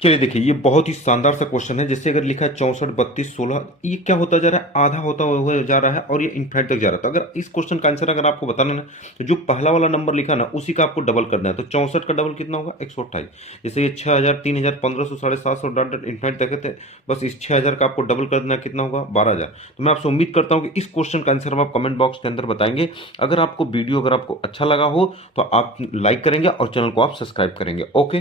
चलिए देखिए, ये बहुत ही शानदार सा क्वेश्चन है। जैसे अगर लिखा है 64 32 16, ये क्या होता जा रहा है, आधा होता हुआ जा रहा है और ये इनफाइनाइट तक जा रहा है। तो अगर इस क्वेश्चन का आंसर अगर आपको बताना है तो जो पहला वाला नंबर लिखा ना उसी का आपको डबल करना है। तो 64 का डबल कितना होगा, 128। जैसे ये 6000 3000 1500 750 डॉट डॉट इनफाइनाइट तक है, बस इस 6000 का आपको डबल कर देना है, कितना होगा 12000। तो मैं आपसे उम्मीद करता हूँ कि इस क्वेश्चन का आंसर आप कमेंट बॉक्स के अंदर बताएंगे। अगर आपको वीडियो अगर आपको अच्छा लगा हो तो आप लाइक करेंगे और चैनल को आप सब्सक्राइब करेंगे। ओके।